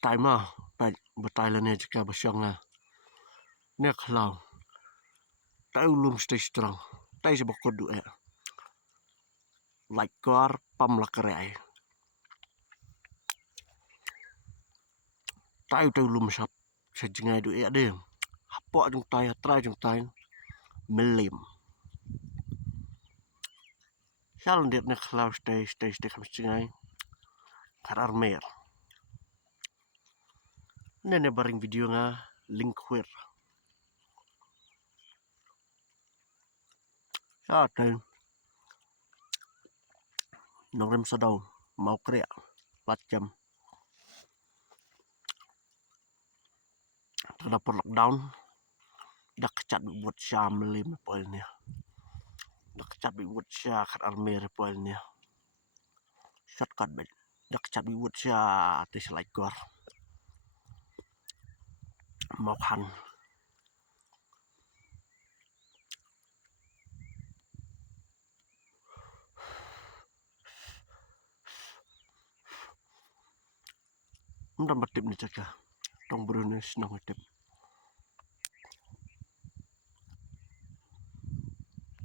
tai mà tại bữa tai là này cả bữa sáng à nè khlau tai ulum stay strong tai se bokod du like kor pam la kare tai ulum sap se jingai du de hapo jung tai trai jung tai melim Shall dit ne khlau stay kham jingai karar mer ne baring video nga link queer tai nong rem sadau mau krea 4 jam terdapat lockdown dak kecat buat syam lim poilnya dak kecat buat syah kat armer poilnya shortcut bet dak kecat buat syah tis like gor mau kan Mendam batip ni cakap tong berunis nang batip